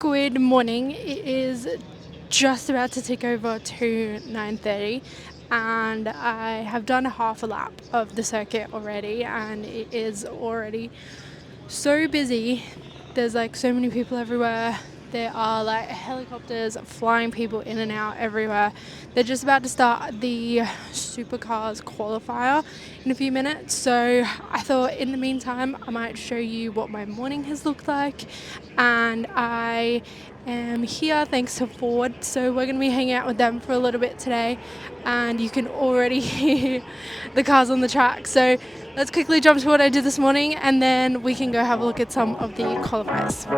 Good morning. It is just about to tick over to 9:30 and I have done half a lap of the circuit already and it is already so busy. There's like so many people everywhere. There are like helicopters flying people in and out everywhere. They're just about to start the supercars qualifier in a few minutes. So I thought in the meantime I might show you what my morning has looked like. And I am here thanks to Ford. So we're going to be hanging out with them for a little bit today. And you can already hear the cars on the track. So let's quickly jump to what I did this morning and then we can go have a look at some of the qualifiers.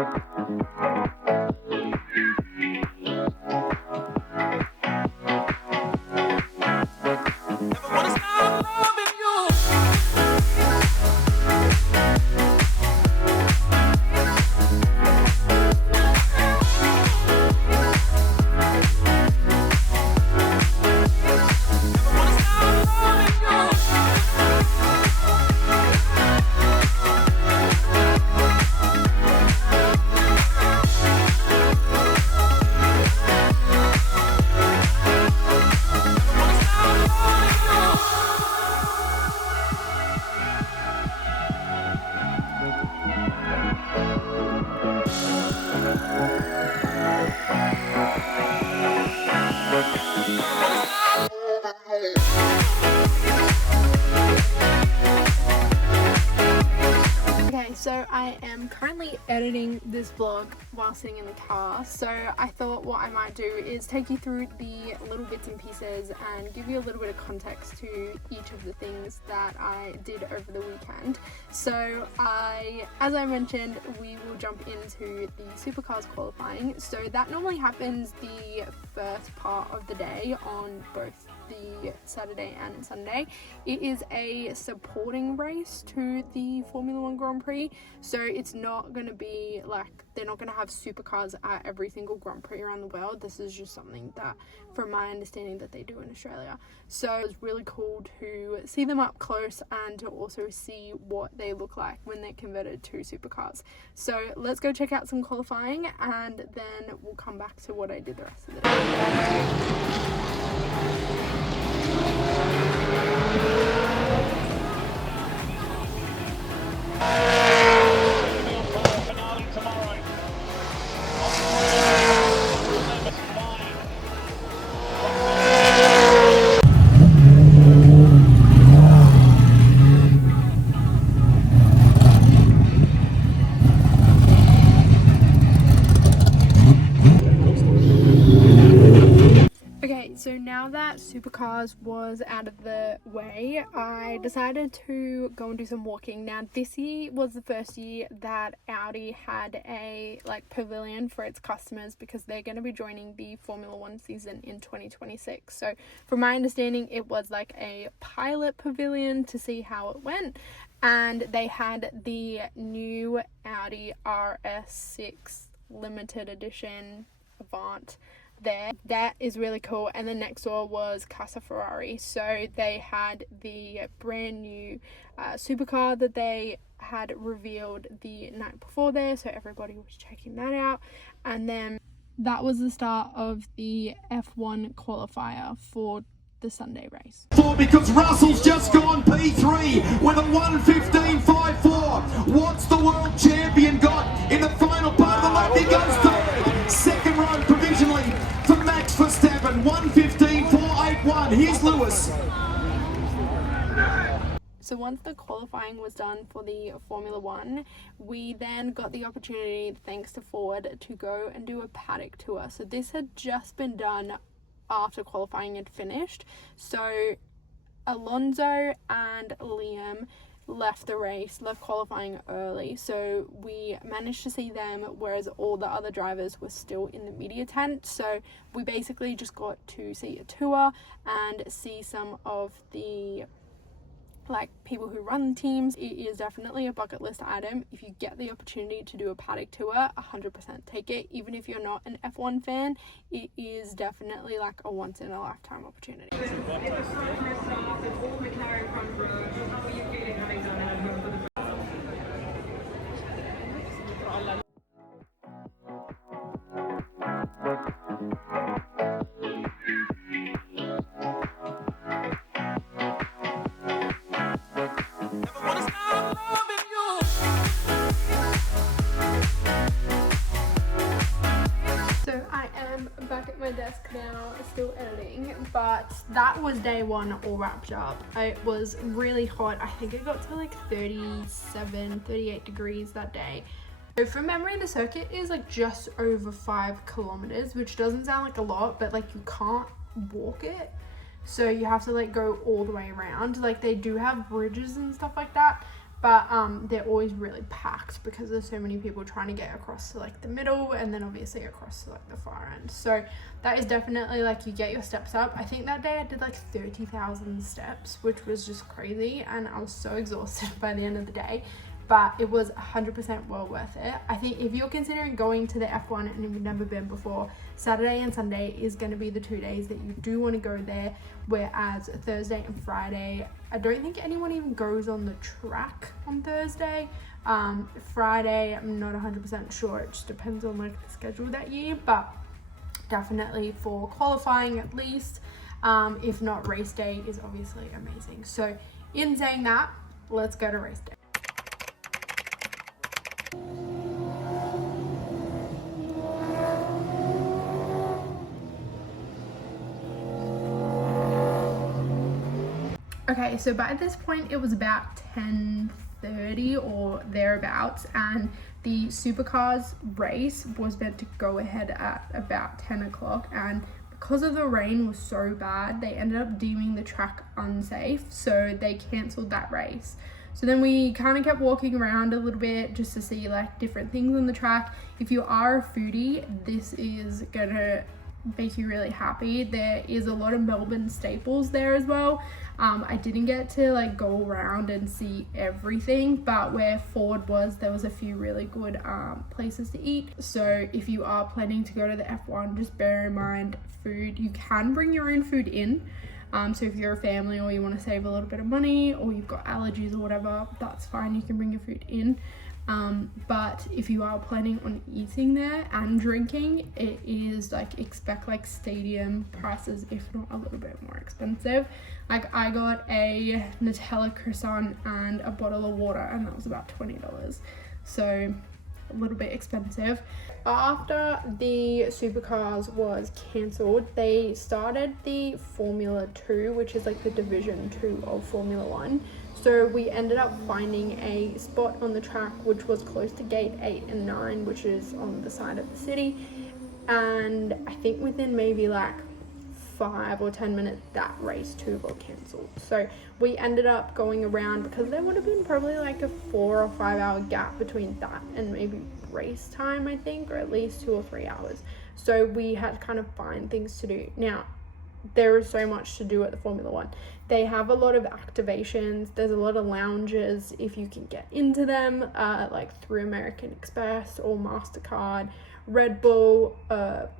Okay, so I am currently editing this vlog while sitting in the car, so I thought what I might do is take you through the little bits and pieces and give you a little bit of context to each of the things that I did over the weekend. So as I mentioned, we will jump into the supercars qualifying. So that normally happens the first part of the day on both the Saturday and Sunday. It is a supporting race to the Formula One Grand Prix, so it's not going to be like, they're not going to have supercars at every single Grand Prix around the world. This is just something that, from my understanding, that they do in Australia. So it was really cool to see them up close and to also see what they look like when they're converted to supercars. So let's go check out some qualifying and then we'll come back to what I did the rest of the day. Okay, so now that supercars was out of the way, I decided to go and do some walking. Now this year was the first year that Audi had a pavilion for its customers because they're going to be joining the Formula One season in 2026. So from my understanding, it was like a pilot pavilion to see how it went, and they had the new Audi RS6 limited edition Avant there. That is really cool. And then next door was Casa Ferrari, so they had the brand new supercar that they had revealed the night before there, so everybody was checking that out. And then that was the start of the F1 qualifier for the Sunday race. Because Russell's just gone P3 with a 1:15.54. What's the world champion got in the final part of the lap? He goes third. Second row provisionally for Max Verstappen, 1:15.481. Here's Lewis. So once the qualifying was done for the Formula One, we then got the opportunity, thanks to Ford, to go and do a paddock tour. So this had just been done after qualifying had finished. So Alonso and Liam left qualifying early, so we managed to see them, whereas all the other drivers were still in the media tent. So we basically just got to see a tour and see some of the people who run teams. It is definitely a bucket list item. If you get the opportunity to do a paddock tour, 100% take it. Even if you're not an F1 fan, it is definitely like a once in a lifetime opportunity. that was day one all wrapped up. It was really hot. I think it got to like 37, 38 degrees that day. So from memory, the circuit is like just over 5 kilometers, which doesn't sound like a lot, but like you can't walk it. So you have to like go all the way around. Like they do have bridges and stuff like that, but they're always really packed because there's so many people trying to get across to like the middle and then obviously across to like the far end. So that is definitely like you get your steps up. I think that day I did like 30,000 steps, which was just crazy, and I was so exhausted by the end of the day, but it was 100% well worth it. I think if you're considering going to the F1 and you've never been before, Saturday and Sunday is going to be the 2 days that you do want to go there, whereas Thursday and Friday, I don't think anyone even goes on the track on Thursday. Friday, I'm not 100% sure. It just depends on like the schedule that year, but definitely for qualifying at least. If not, race day is obviously amazing. So in saying that, let's go to race day. Okay, so by this point it was about 10:30 or thereabouts, and the supercars race was meant to go ahead at about 10 o'clock, and because of the rain was so bad, they ended up deeming the track unsafe, so they cancelled that race. So then we kind of kept walking around a little bit just to see like different things on the track. If you are a foodie, this is gonna make you really happy. There is a lot of Melbourne staples there as well. I didn't get to like go around and see everything, but where Ford was, there was a few really good places to eat. So if you are planning to go to the F1, just bear in mind food. You can bring your own food in. So if you're a family or you want to save a little bit of money or you've got allergies or whatever, that's fine, you can bring your food in. But if you are planning on eating there and drinking, it is like expect like stadium prices, if not a little bit more expensive. Like I got a Nutella croissant and a bottle of water, and that was about $20, so a little bit expensive. After the supercars was cancelled, they started the Formula 2, which is like the Division 2 of Formula 1. So we ended up finding a spot on the track which was close to gate 8 and 9, which is on the side of the city. And I think within maybe like 5 or 10 minutes, that race too got cancelled. So we ended up going around because there would have been probably like a 4 or 5 hour gap between that and maybe race time, I think, or at least 2 or 3 hours. So we had to kind of find things to do. Now, there is so much to do at the Formula 1. They have a lot of activations. There's a lot of lounges if you can get into them, like through American Express or MasterCard, Red Bull,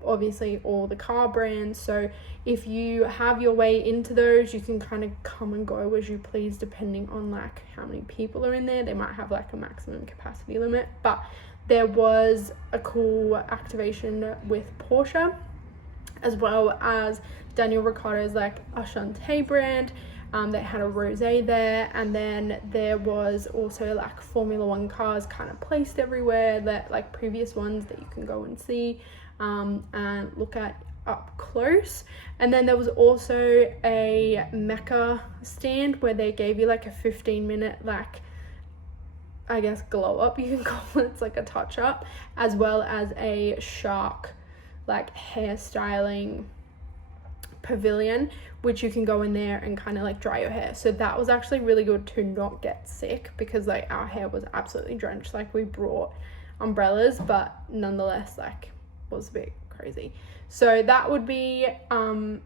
obviously all the car brands. So if you have your way into those, you can kind of come and go as you please depending on like how many people are in there. They might have like a maximum capacity limit, but there was a cool activation with Porsche, as well as Daniel Ricciardo's like Ashanti brand. They had a rosé there, and then there was also like Formula 1 cars kind of placed everywhere, that like previous ones that you can go and see and look at up close. And then there was also a Mecca stand where they gave you like a 15-minute like, I guess, glow up, you can call it. It's like a touch up, as well as a shark like hairstyling pavilion, which you can go in there and kind of like dry your hair. So that was actually really good to not get sick, because like our hair was absolutely drenched. Like we brought umbrellas, but nonetheless like was a bit crazy. So that would be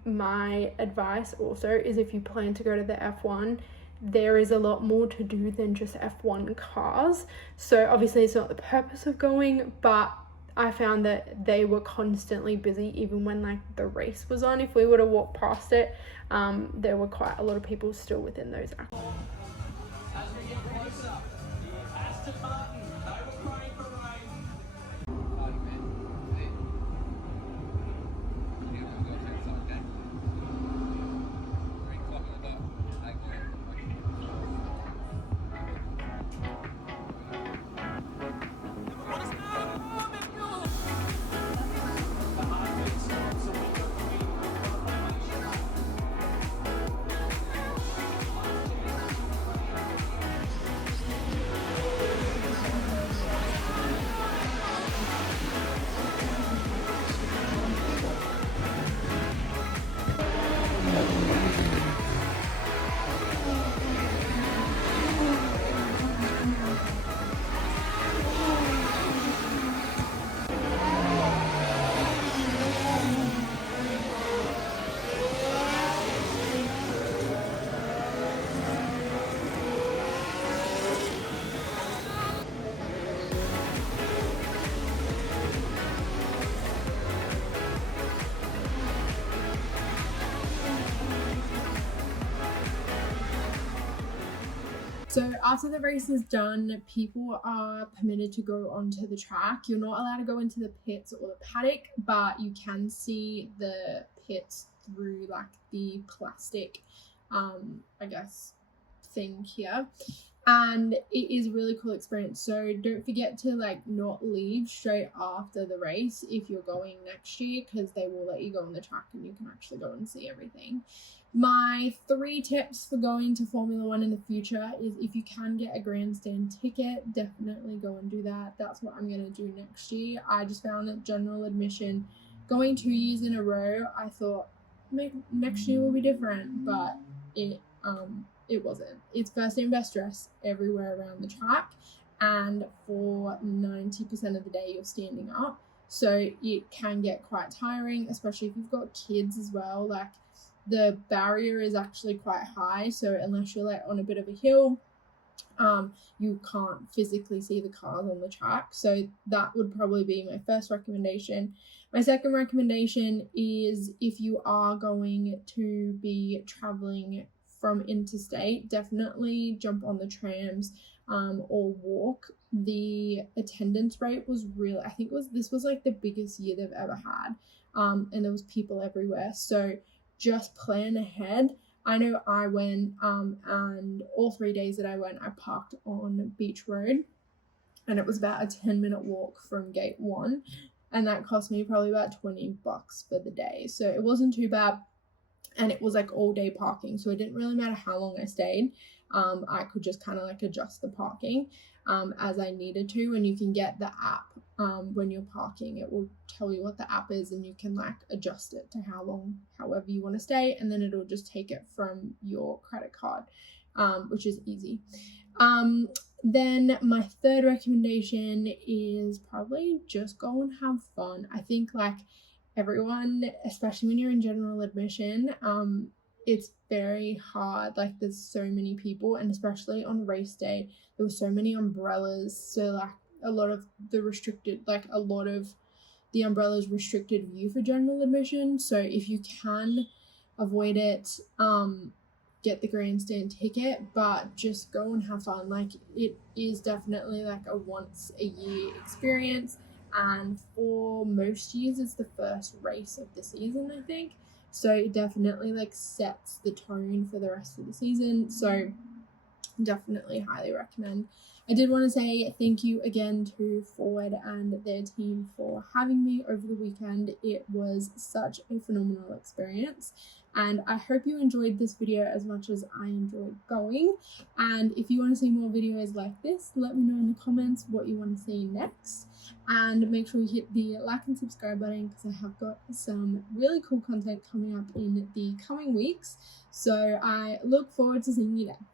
my advice also, is if you plan to go to the F1, there is a lot more to do than just F1 cars. So obviously it's not the purpose of going, but I found that they were constantly busy even when like the race was on. If we would have walked past it, there were quite a lot of people still within those actions. So after the race is done, people are permitted to go onto the track. You're not allowed to go into the pits or the paddock, but you can see the pits through like the plastic, I guess, thing here. And it is a really cool experience. So don't forget to like not leave straight after the race if you're going next year, because they will let you go on the track and you can actually go and see everything. My 3 tips for going to Formula One in the future is, if you can get a grandstand ticket, definitely go and do that. That's what I'm going to do next year. I just found that general admission, going 2 years in a row, I thought next year will be different, but it wasn't. It's first in, best dress everywhere around the track, and for 90% of the day you're standing up, so it can get quite tiring, especially if you've got kids as well. Like, the barrier is actually quite high, so unless you're like on a bit of a hill, you can't physically see the cars on the track. So that would probably be my first recommendation. My second recommendation is, if you are going to be traveling from interstate, definitely jump on the trams or walk. The attendance rate was real. I think this was like the biggest year they've ever had, and there was people everywhere. So just plan ahead. I know I went, and all 3 days that I went, I parked on Beach Road, and it was about a 10-minute walk from gate 1, and that cost me probably about $20 for the day. So it wasn't too bad, and it was like all day parking, so it didn't really matter how long I stayed. I could just kind of like adjust the parking as I needed to, and you can get the app when you're parking. It will tell you what the app is, and you can like adjust it to however you want to stay, and then it'll just take it from your credit card, which is easy. Then my third recommendation is probably just go and have fun. I think like everyone, especially when you're in general admission, it's very hard. Like, there's so many people, and especially on race day, there were so many umbrellas. So like a lot of the umbrellas restricted view for general admission. So if you can avoid it, get the grandstand ticket, but just go and have fun. Like, it is definitely like a once a year experience, and for most years it's the first race of the season, I think. So it definitely like sets the tone for the rest of the season. So definitely highly recommend. I did want to say thank you again to Forward and their team for having me over the weekend. It was such a phenomenal experience, and I hope you enjoyed this video as much as I enjoyed going. And if you want to see more videos like this, let me know in the comments what you want to see next, and make sure you hit the like and subscribe button, because I have got some really cool content coming up in the coming weeks. So I look forward to seeing you there.